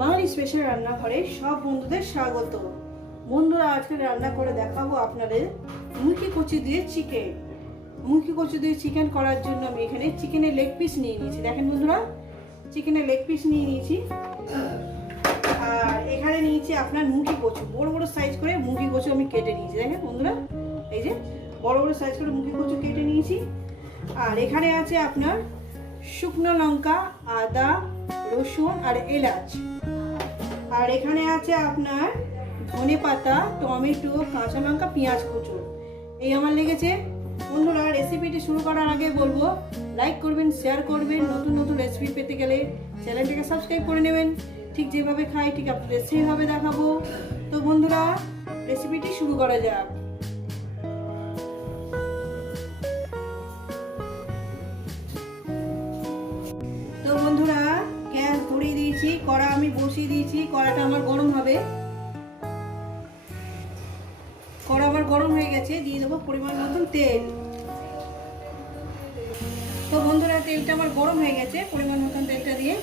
বাঙালি special রান্নাঘরে সব বন্ধুদের স্বাগত। বন্ধুরা, আজকে রান্না করে দেখাবো আপনাদের মুরগি কচি দিয়ে চিকেন মুরগি কচি দিয়ে চিকেন করার জন্য আমি এখানে চিকেনের লেগ পিস নিয়ে নিয়েছি। দেখেন বন্ধুরা চিকেনের লেগ পিস নিয়ে নিয়েছি। আর এখানে নিয়েছি আপনার মুরগি কচু। বড় বড় সাইজ করে মুরগি কচু আমি কেটে নিয়েছি। দেখেন বন্ধুরা, এই যে বড় বড় সাইজ করে মুরগি কচু কেটে নিয়েছি। আর এখানে আছে আপনার শুকনো লঙ্কা, আদা, রসুন আর এলাচ। আর এখানে আছে আপনার ধনে পাতা, টমেটো, কাঁচা লঙ্কা, পেঁয়াজ কুচুর। এই আমার লেগেছে। বন্ধুরা রেসিপিটি শুরু করার আগে বলব লাইক করবেন শেয়ার করবেন। নতুন নতুন রেসিপি পেতে গেলে চ্যানেলটাকে সাবস্ক্রাইব করে নেবেন। ঠিক যেভাবে খাই, ঠিক আপনাদের সেইভাবে দেখাবো। তো বন্ধুরা রেসিপিটি শুরু করা যাক। কড়া আমি বসিয়ে দিয়েছি, কড়াটা আমার গরম হবে। কড়া আমার গরম হয়ে গেছে, দিয়ে দেবো পরিমাণ মতন তেল। তো বন্ধুরা, তেলটা আমার গরম হয়ে গেছে, পরিমাণ মতন তেলটা দিয়ে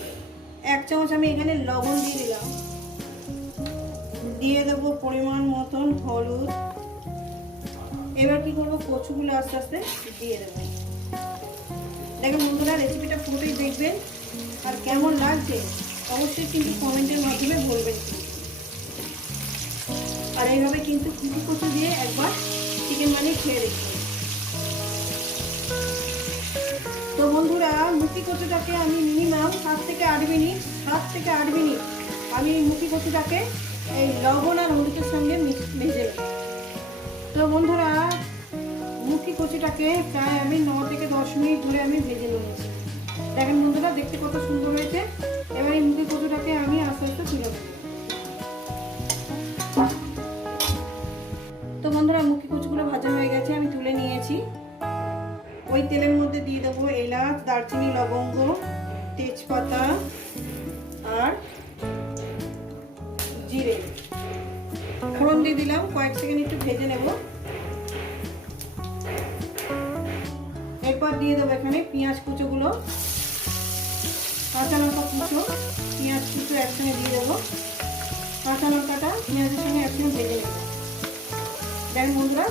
এক চামচ আমি এখানে লবণ দিয়ে দিলাম। দিয়ে দেবো পরিমাণ মতন হলুদ। এবার কি করব, কচুগুলো আস্তে আস্তে দিয়ে দেবো। দেখেন বন্ধুরা রেসিপিটা পুরোটাই দেখবেন আর কেমন লাগছে। অবশ্যই কিন্তু কমেন্টের মাধ্যমে বলবেন। আর এইভাবে কিন্তু কুচি কচু দিয়ে একবার চিকেন বানিয়ে খেয়ে দেখবেন। তো বন্ধুরা, মুখি কচুটাকে আমি মিনিমাম সাত থেকে আট মিনিট, সাত থেকে আট মিনিট আমি এই মুখি কচুটাকে এই লবণ আর হলুদের সঙ্গে ভেজে তো বন্ধুরা, মুখি কচুটাকে প্রায় আমি ন থেকে দশ মিনিট ধরে আমি ভেজে নিয়েছি। দেখেন বন্ধুরা, দেখতে কত সুন্দর হয়েছে। এবার এই মুখি কচুটাকে আমি আস্তে আস্তে তুলে নেব। তো বন্ধুরা, মুখি কচুগুলো ভাজা হয়ে গেছে, আমি তুলে নিয়েছি। ওই তেলের মধ্যে দিয়ে দেবো এলাচ, দারচিনি, লবঙ্গ, তেজপাতা আর জিরে। ফোড়ন দিয়ে দিলাম, কয়েক সেকেন্ড একটু ভেজে নেব। এরপর দিয়ে দেবো এখানে পেঁয়াজ কুচোগুলো। কাঁচা লঙ্কা কুচো, পেঁয়াজ কুচো একসঙ্গে দিয়ে দেবো। কাঁচা লঙ্কাটা পেঁয়াজের সঙ্গে একসঙ্গে ভেজে নেব। দেখেন বন্ধুরা।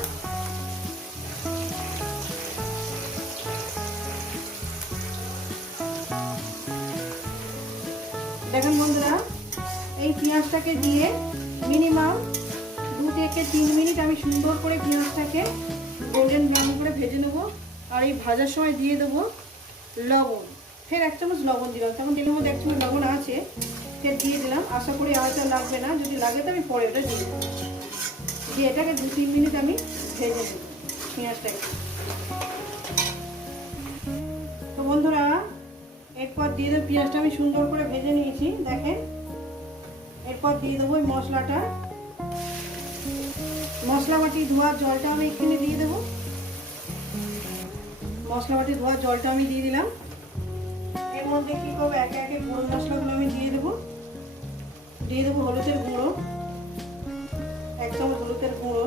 দেখেন বন্ধুরা, এই পেঁয়াজটাকে দিয়ে মিনিমাম দু থেকে তিন মিনিট আমি সুন্দর করে পেঁয়াজটাকে গোল্ডেন ব্রাউন করে ভেজে নেব। আর এই ভাজার সময় দিয়ে দেবো লবণ। ফের এক চামচ লবণ দিলাম। তখন তেলের মধ্যে এক চামচ লবণ আছে, ফের দিয়ে দিলাম। আশা করি আওয়াজটা লাগবে না। যদি লাগে তো আমি পরে ওটা দিয়ে দেবো। দিয়ে এটাকে দু তিন মিনিট আমি ভেজে নেব পেঁয়াজটাকে। তো বন্ধুরা, এরপর দিয়ে দেবো পেঁয়াজটা। আমি সুন্দর করে ভেজে নিয়েছি, দেখেন। এরপর দিয়ে দেবো ওই মশলাটা। মশলা বাটি ধোয়ার জলটা আমি এখানে দিয়ে দেবো। মশলা বাটি ধোয়ার জলটা আমি দিয়ে দিলাম। মধ্যে কী করব? একে একে গুঁড়ো মশলাগুলো আমি দিয়ে দেবো। দিয়ে দেবো হলুদের গুঁড়ো, এক চামচ হলুদের গুঁড়ো,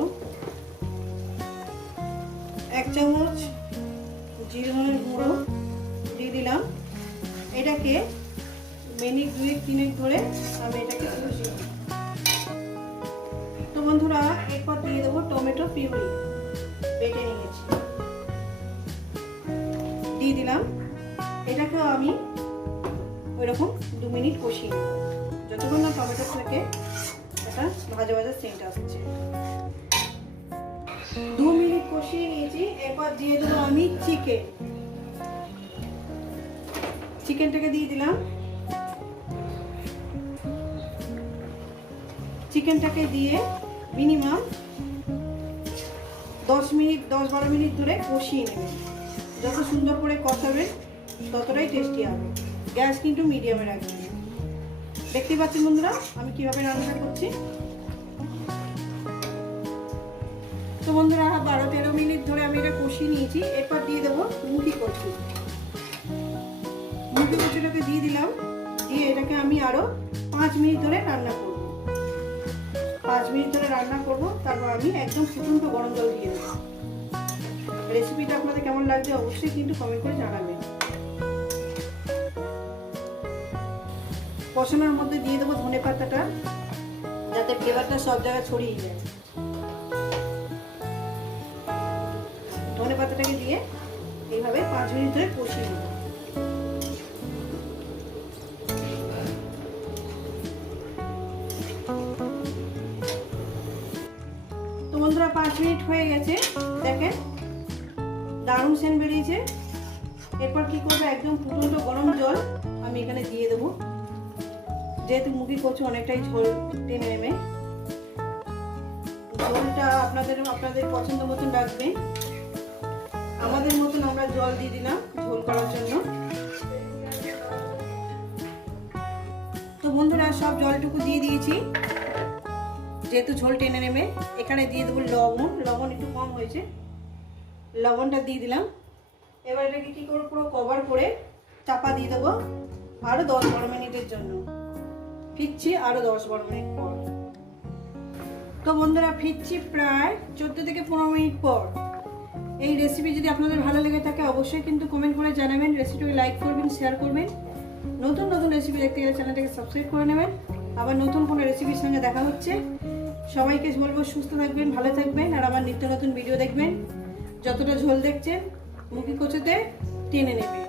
এক চামচ জিরে ধনের গুঁড়ো দিয়ে দিলাম। এটাকে মিনিট দুই তিনেক ধরে আমি এটাকে। তো বন্ধুরা, এরপর দিয়ে দেবো টমেটো পিউরি। বেটে নিয়েছি। দিয়ে দিলাম। আমি ওইরকম দু মিনিট কষিয়ে যতক্ষণ না টমেটো থেকে একটা ভাজা ভাজা সেন্ট আসছে। দু মিনিট কষিয়ে নিয়েছি, এরপর দিয়ে দেবো আমি চিকেন চিকেনটাকে দিয়ে দিলাম। চিকেনটাকে দিয়ে মিনিমাম দশ মিনিট, দশ বারো মিনিট ধরে কষিয়ে নেবেন যত সুন্দর করে কষাবেন ততটাই টেস্টি হবে। গ্যাস কিন্তু মিডিয়ামে রাখবেন দেখতে পাচ্ছেন বন্ধুরা, আমি কীভাবে রান্না করছি? তো বন্ধুরা, বারো তেরো মিনিট ধরে আমি এটা কষিয়ে নিয়েছি। এরপর দিয়ে দেবো মুখি কচু। মুখি কচুটাকে দিয়ে দিলাম। দিয়ে এটাকে আমি আরও পাঁচ মিনিট ধরে রান্না করব। পাঁচ মিনিট ধরে রান্না করব। তারপর আমি একদম ফুটন্ত গরম জল দিয়ে দেবো। রেসিপিটা আপনাদের কেমন লাগছে অবশ্যই কিন্তু কমেন্ট করে জানাবেন। কষানোর মধ্যে দিয়ে দেবো ধনে পাতাটা, যাতে ফ্লেভারটা সব জায়গায় ছড়িয়ে যায়। ধনে পাতাটাকে দিয়ে এইভাবে পাঁচ মিনিট ধরে কষিয়ে তো বন্ধুরা, পাঁচ মিনিট হয়ে গেছে। দেখেন, দারুণ সেন বেরিয়েছে। এরপর কি করব? একদম ফুটন্ত গরম জল আমি এখানে দিয়ে দেবো। যেহেতু মুখি কচু অনেকটাই ঝোল টেনে নেবে। ঝোলটা আপনাদের আপনাদের পছন্দ মতন রাখবেন আমাদের মতন আমরা জল দিয়ে দিলাম ঝোল করার জন্য। তো বন্ধুরা, সব জলটুকু দিয়ে দিয়েছি। যেহেতু ঝোল টেনে নেবে, এখানে দিয়ে দেবো লবণ। লবণ একটু কম হয়েছে। লবণটা দিয়ে দিলাম। এবার এটাকে কী করব, পুরো কভার করে চাপা দিয়ে দেবো আরও দশ বারো মিনিটের জন্য। ফিরছি আরও দশ বারো মিনিট পর। তো বন্ধুরা, ফিরছি প্রায় চোদ্দ থেকে পনেরো মিনিট পর। এই রেসিপি যদি আপনাদের ভালো লেগে থাকে, অবশ্যই কিন্তু কমেন্ট করে জানাবেন রেসিপিটাকে লাইক করবেন শেয়ার করবেন। নতুন নতুন রেসিপি দেখতে গেলে চ্যানেলটাকে সাবস্ক্রাইব করে নেবেন। আবার নতুন কোনো রেসিপির সঙ্গে দেখা হচ্ছে। সবাইকে বলব, সুস্থ থাকবেন, ভালো থাকবেন, আর আমার নিত্য নতুন ভিডিও দেখবেন। যতটা ঝোল দেখছেন, মুখি কচুতে টেনে নেবে